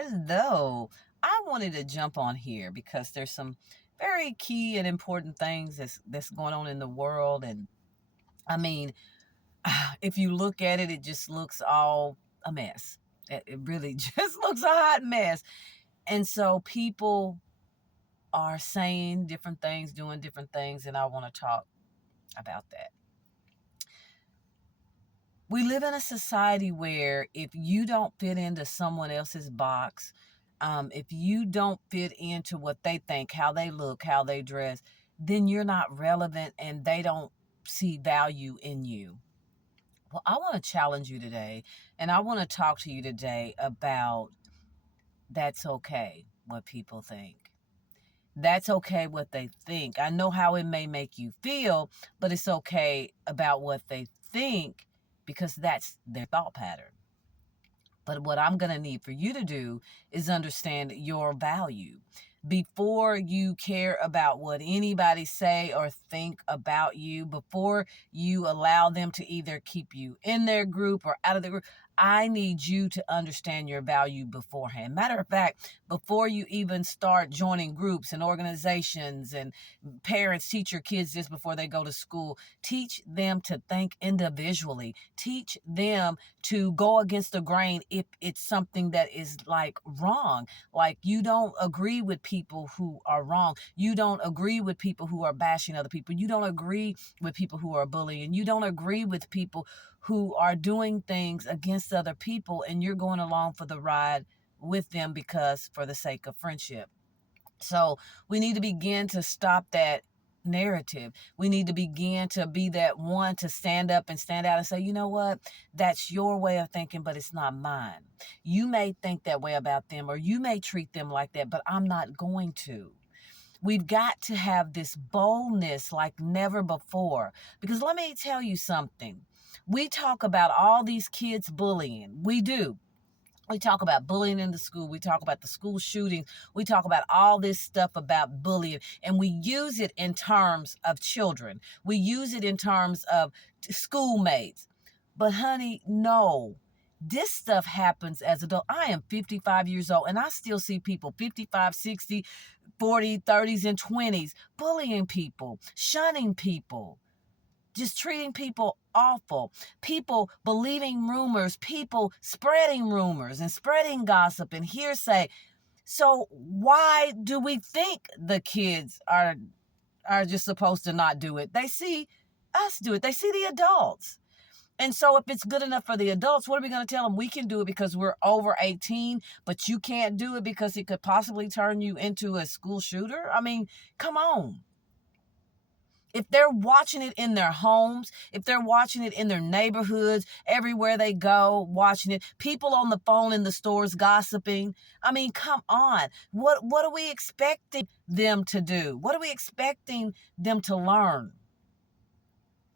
Hello. I wanted to jump on here because there's some very key and important things that's going on in the world. And I mean, if you look at it, it just looks all a mess. It really just looks a hot mess. And so people are saying different things, doing different things, and I want to talk about that. We live in a society where if you don't fit into someone else's box, if you don't fit into what they think, how they look, how they dress, then you're not relevant and they don't see value in you. Well, I want to challenge you today, and I want to talk to you today about that's okay what people think. That's okay what they think. I know how it may make you feel, but it's okay about what they think because that's their thought pattern. But what I'm going to need for you to do is understand your value. Before you care about what anybody say or think about you, before you allow them to either keep you in their group or out of the group, I need you to understand your value beforehand. Matter of fact, before you even start joining groups and organizations, and parents teach your kids this before they go to school, teach them to think individually. Teach them to go against the grain if it's something that is like wrong. Like you don't agree with people who are wrong. You don't agree with people who are bashing other people. You don't agree with people who are bullying. You don't agree with people who are doing things against other people, and you're going along for the ride with them because for the sake of friendship. So we need to begin to stop that narrative. We need to begin to be that one to stand up and stand out and say, you know what? That's your way of thinking, but it's not mine. You may think that way about them, or you may treat them like that, but I'm not going to. We've got to have this boldness like never before. Because let me tell you something. We talk about all these kids bullying. We do. We talk about bullying in the school. We talk about the school shootings. We talk about all this stuff about bullying. And we use it in terms of children. We use it in terms of schoolmates. But honey, no. This stuff happens as adult. I am 55 years old and I still see people 55, 60, 40, 30s, and 20s bullying people, shunning people, just treating people awful, people believing rumors, people spreading rumors and spreading gossip and hearsay. So why do we think the kids are just supposed to not do it? They see us do it. They see the adults. And so if it's good enough for the adults, what are we going to tell them? We can do it because we're over 18, but you can't do it because it could possibly turn you into a school shooter? I mean, come on. If they're watching it in their homes, if they're watching it in their neighborhoods, everywhere they go, watching it, people on the phone in the stores gossiping. I mean, come on. What are we expecting them to do? What are we expecting them to learn?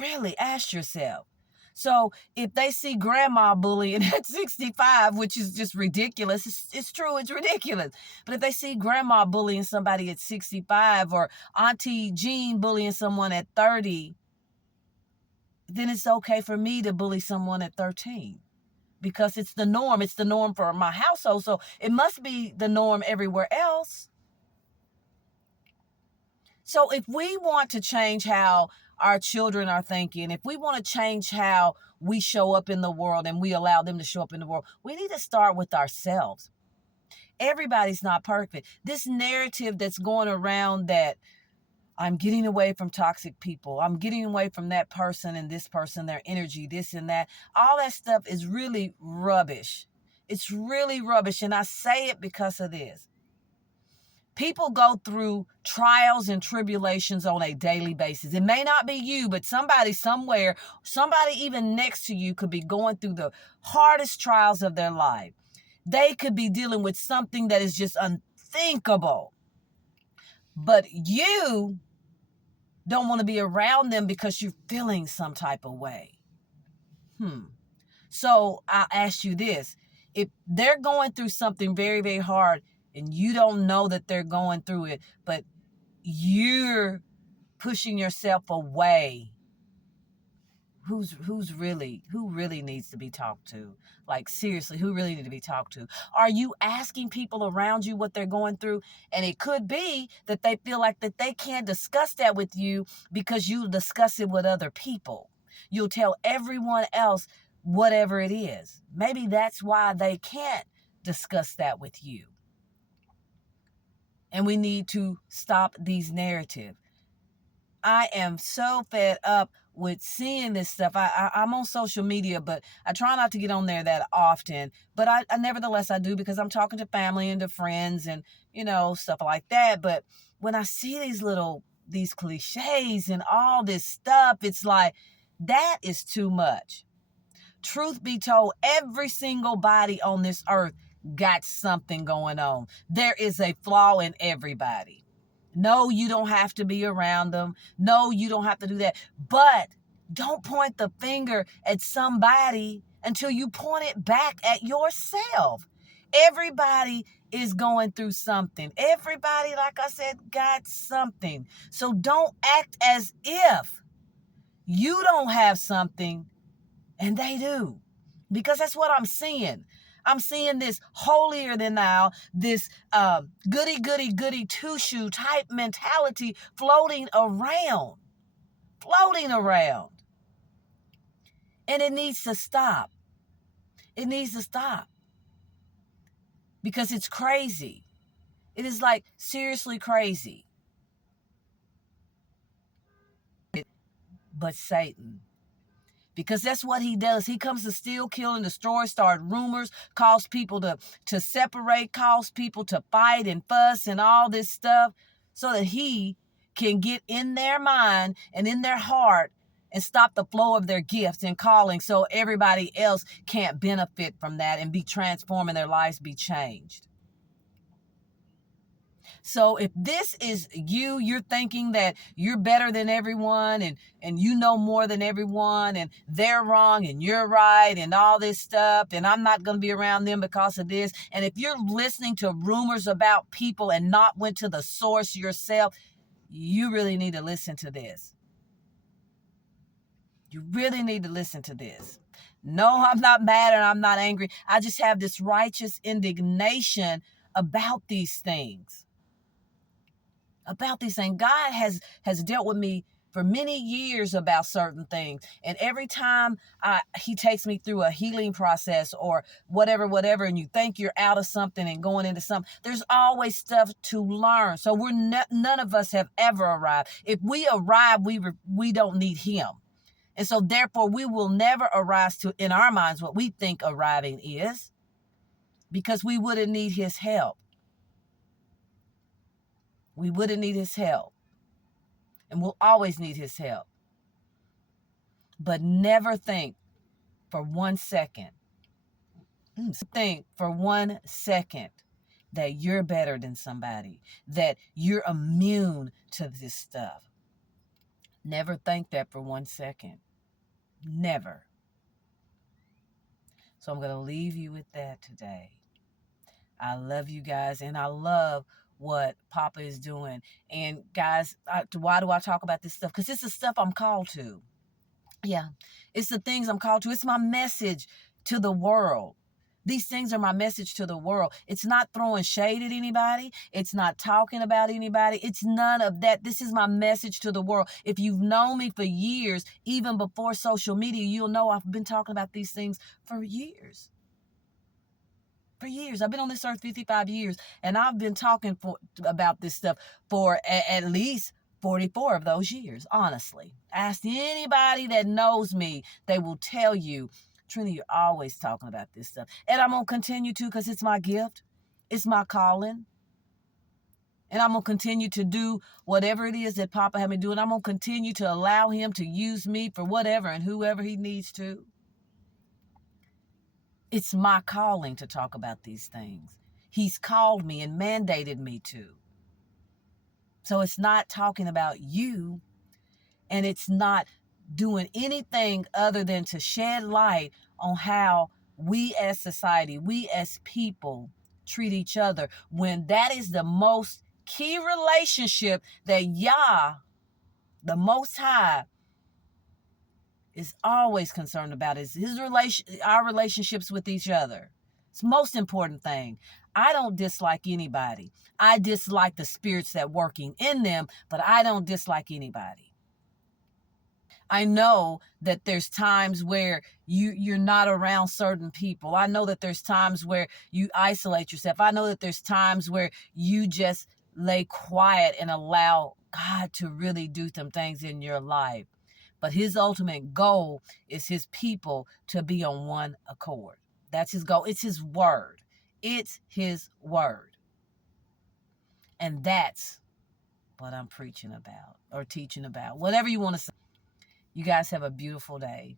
Really ask yourself. So if they see grandma bullying at 65, which is just ridiculous, it's true, it's ridiculous. But if they see grandma bullying somebody at 65 or Auntie Jean bullying someone at 30, then it's okay for me to bully someone at 13 because it's the norm. It's the norm for my household. So it must be the norm everywhere else. So if we want to change how our children are thinking, if we want to change how we show up in the world and we allow them to show up in the world, we need to start with ourselves. Everybody's not perfect. This narrative that's going around that I'm getting away from toxic people, I'm getting away from that person and this person, their energy, this and that, all that stuff is really rubbish. It's really rubbish. And I say it because of this. People go through trials and tribulations on a daily basis. It may not be you, but somebody somewhere, somebody even next to you could be going through the hardest trials of their life. They could be dealing with something that is just unthinkable. But you don't want to be around them because you're feeling some type of way. So I'll ask you this. If they're going through something very, very hard and you don't know that they're going through it, but you're pushing yourself away, who really needs to be talked to? Like, seriously, who really need to be talked to? Are you asking people around you what they're going through? And it could be that they feel like that they can't discuss that with you because you discuss it with other people. You'll tell everyone else whatever it is. Maybe that's why they can't discuss that with you. And we need to stop these narratives. I am so fed up with seeing this stuff. I'm on social media, but I try not to get on there that often. But I nevertheless, I do, because I'm talking to family and to friends and, stuff like that. But when I see these cliches and all this stuff, it's like, that is too much. Truth be told, every single body on this earth got something going on. There is a flaw in everybody. No, you don't have to be around them. No, you don't have to do that. But don't point the finger at somebody until you point it back at yourself. Everybody is going through something. Everybody, like I said, got something. So don't act as if you don't have something and they do. Because that's what I'm seeing. I'm seeing this holier than thou, this goody two-shoe type mentality floating around. And it needs to stop. It needs to stop. Because it's crazy. It is like seriously crazy. But Satan. Because that's what he does. He comes to steal, kill, and destroy, start rumors, cause people to separate, cause people to fight and fuss and all this stuff, so that he can get in their mind and in their heart and stop the flow of their gifts and calling, so everybody else can't benefit from that and be transformed and their lives be changed. So if this is you're thinking that you're better than everyone and you know more than everyone and they're wrong and you're right and all this stuff, and I'm not going to be around them because of this. And if you're listening to rumors about people and not went to the source yourself, you really need to listen to this. You really need to listen to this. No, I'm not mad and I'm not angry. I just have this righteous indignation about these things. God has dealt with me for many years about certain things. And every time he takes me through a healing process or whatever, and you think you're out of something and going into something, there's always stuff to learn. So none of us have ever arrived. If we arrive, we don't need him. And so therefore we will never arise to, in our minds, what we think arriving is, because we wouldn't need his help. We wouldn't need his help. And we'll always need his help. But never think for 1 second, that you're better than somebody, that you're immune to this stuff. Never think that for 1 second. Never. So I'm going to leave you with that today. I love you guys, and I love what Papa is doing. And guys, why do I talk about this stuff? Because it's the stuff I'm called to. Yeah, it's the things I'm called to. It's my message to the world. These things are my message to the world. It's not throwing shade at anybody. It's not talking about anybody. It's none of that. This is my message to the world. If you've known me for years, even before social media, you'll know I've been talking about these things for years. For years. I've been on this earth 55 years, and I've been talking about this stuff for at least 44 of those years, honestly. Ask anybody that knows me, they will tell you, Trina, you're always talking about this stuff. And I'm going to continue to, because it's my gift. It's my calling. And I'm going to continue to do whatever it is that Papa had me do. And I'm going to continue to allow him to use me for whatever and whoever he needs to. It's my calling to talk about these things. He's called me and mandated me to. So it's not talking about you, and it's not doing anything other than to shed light on how we as society, we as people treat each other, when that is the most key relationship that Yah, the Most High, is always concerned about is our relationships with each other. It's the most important thing. I don't dislike anybody. I dislike the spirits that working in them, but I don't dislike anybody. I know that there's times where you're not around certain people. I know that there's times where you isolate yourself. I know that there's times where you just lay quiet and allow God to really do some things in your life. But his ultimate goal is his people to be on one accord. That's his goal. It's his word. It's his word. And that's what I'm preaching about or teaching about. Whatever you want to say. You guys have a beautiful day.